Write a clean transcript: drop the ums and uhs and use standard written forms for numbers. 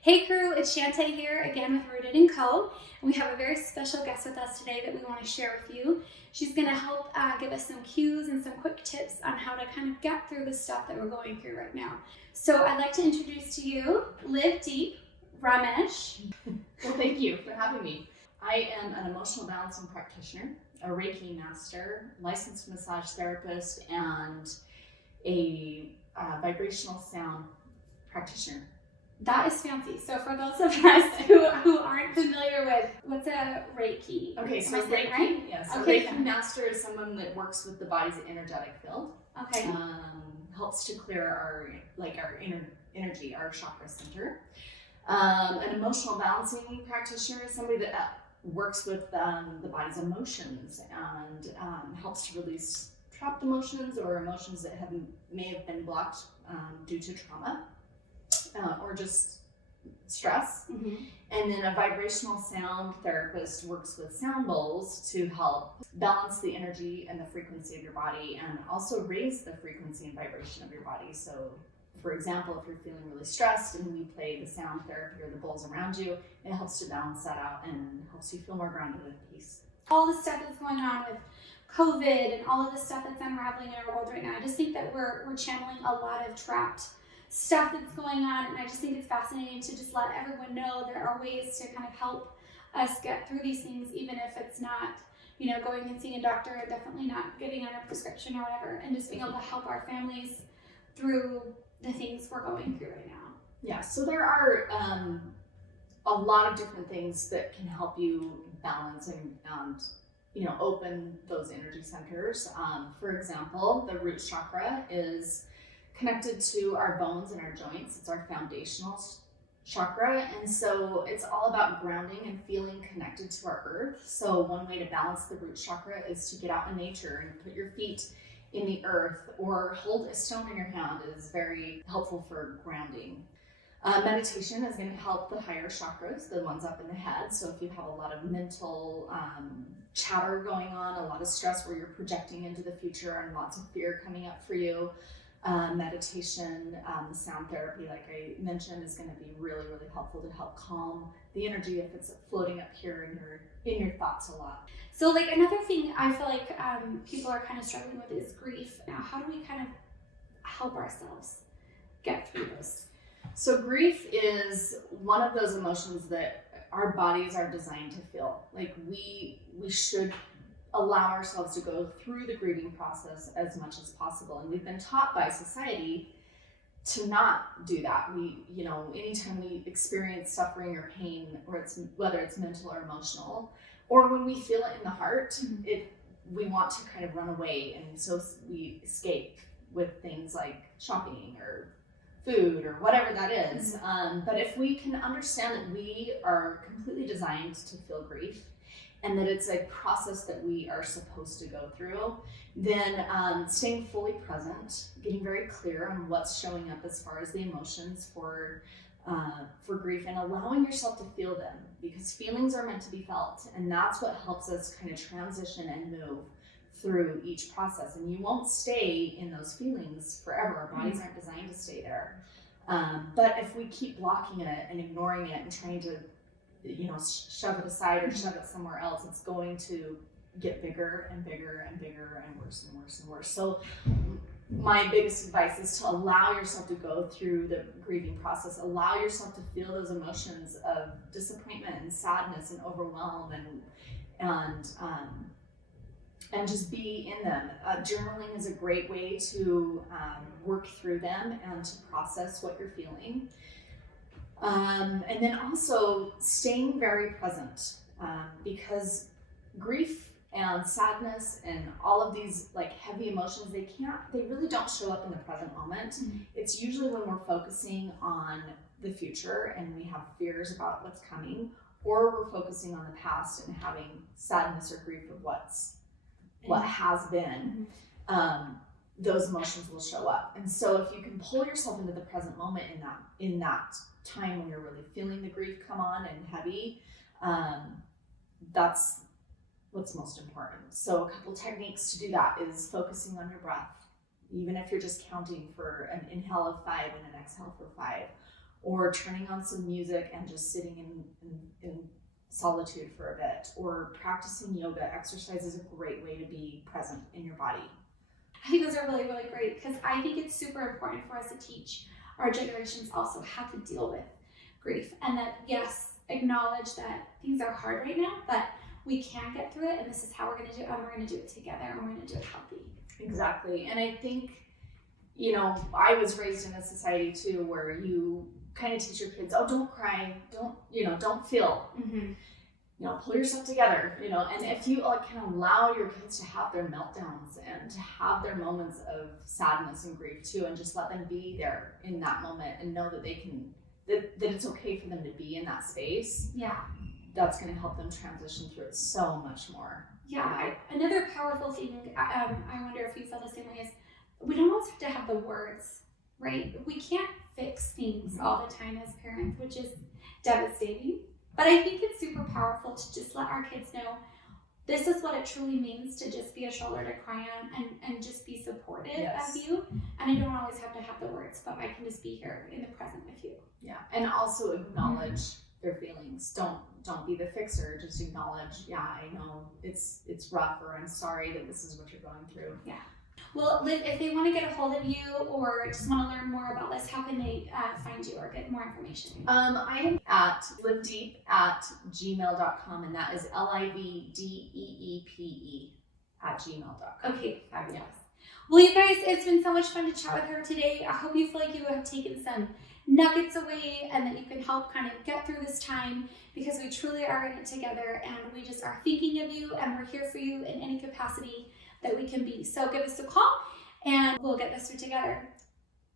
Hey crew, it's Shantae here again with Rooted & Co. And we have a very special guest with us today that we want to share with you. She's going to help give us some cues and some quick tips on how to kind of get through the stuff that we're going through right now. So I'd like to introduce to you Live Deep, Ramesh. Well, thank you for having me. I am an emotional balancing practitioner, a Reiki master, licensed massage therapist, and a vibrational sound practitioner. That is fancy. So for those of us who aren't familiar with what's a Reiki? Okay, so Reiki, right? Yes. Okay. Reiki master is someone that works with the body's energetic field. Okay. Helps to clear our inner energy, our chakra center. An emotional balancing practitioner is somebody that works with the body's emotions and helps to release trapped emotions or emotions that may have been blocked due to trauma. Or just stress. Mm-hmm. And then a vibrational sound therapist works with sound bowls to help balance the energy and the frequency of your body and also raise the frequency and vibration of your body. So, for example, if you're feeling really stressed and we play the sound therapy or the bowls around you, it helps to balance that out and helps you feel more grounded and at peace. All the stuff that's going on with COVID and all of the stuff that's unraveling in our world right now, I just think that we're channeling a lot of trapped stuff that's going on, and I just think it's fascinating to just let everyone know there are ways to kind of help us get through these things, even if it's not, going and seeing a doctor, definitely not getting on a prescription or whatever, and just being able to help our families through the things we're going through right now. Yeah, so there are a lot of different things that can help you balance and open those energy centers. For example, the root chakra is connected to our bones and our joints. It's our foundational chakra, and so it's all about grounding and feeling connected to our earth. So one way to balance the root chakra is to get out in nature and put your feet in the earth or hold a stone in your hand is very helpful for grounding. Meditation is going to help the higher chakras, the ones up in the head. So if you have a lot of mental chatter going on, a lot of stress where you're projecting into the future and lots of fear coming up for you, meditation, sound therapy, like I mentioned, is going to be really, really helpful to help calm the energy if it's floating up here in your thoughts a lot. So, like, another thing I feel like people are kind of struggling with is grief. Now, how do we kind of help ourselves get through this? So grief is one of those emotions that our bodies are designed to feel. Like we should allow ourselves to go through the grieving process as much as possible. And we've been taught by society to not do that. Anytime we experience suffering or pain, or whether it's mental or emotional, or when we feel it in the heart, mm-hmm. we want to kind of run away. And so we escape with things like shopping or food or whatever that is. Mm-hmm. But if we can understand that we are completely designed to feel grief, and that it's a process that we are supposed to go through, then staying fully present, getting very clear on what's showing up as far as the emotions for grief, and allowing yourself to feel them, because feelings are meant to be felt, and that's what helps us kind of transition and move through each process. And you won't stay in those feelings forever. Our bodies aren't designed to stay there. But if we keep blocking it and ignoring it and trying to shove it aside or shove it somewhere else, it's going to get bigger and bigger and bigger and worse and worse and worse. So my biggest advice is to allow yourself to go through the grieving process. Allow yourself to feel those emotions of disappointment and sadness and overwhelm and just be in them. Journaling is a great way to work through them and to process what you're feeling. And then also staying very present, because grief and sadness and all of these like heavy emotions, they really don't show up in the present moment. Mm-hmm. It's usually when we're focusing on the future and we have fears about what's coming, or we're focusing on the past and having sadness or grief of what has been. Those emotions will show up. And so if you can pull yourself into the present moment in that time when you're really feeling the grief come on and heavy, that's what's most important. So a couple techniques to do that is focusing on your breath, even if you're just counting for an inhale of 5 and an exhale for 5, or turning on some music and just sitting in solitude for a bit, or practicing yoga. Exercise is a great way to be present in your body. I think those are really, really great, because I think it's super important for us to teach our generations also how to deal with grief, and that, yes, acknowledge that things are hard right now, but we can get through it, and this is how we're going to do it, and we're going to do it together, and we're going to do it healthy. Exactly. And I think, you know, I was raised in a society too where you kind of teach your kids, oh, don't cry, don't feel, pull yourself together, and if you can allow your kids to have their meltdowns and to have their moments of sadness and grief too, and just let them be there in that moment and know that they can, that it's okay for them to be in that space. Yeah. That's going to help them transition through it so much more. Yeah. Another powerful thing, I wonder if you feel the same way, is we don't always have to have the words, right? We can't fix things all the time as parents, which is devastating. But I think it's super powerful to just let our kids know this is what it truly means to just be a shoulder to cry on, and just be supportive of you. And I don't always have to have the words, but I can just be here in the present with you. Yeah, and also acknowledge their feelings. Don't be the fixer. Just acknowledge, yeah, I know it's rough, or I'm sorry that this is what you're going through. Yeah. Well, Liv, if they want to get a hold of you or just want to learn more about this, how can they find you or get more information? I am at livedeep@gmail.com, and that is livedeepe@gmail.com. Okay, fabulous. Well, you guys, it's been so much fun to chat with her today. I hope you feel like you have taken some nuggets away, and that you can help kind of get through this time, because we truly are in it together, and we just are thinking of you, and we're here for you in any capacity that we can be. So give us a call and we'll get this through together.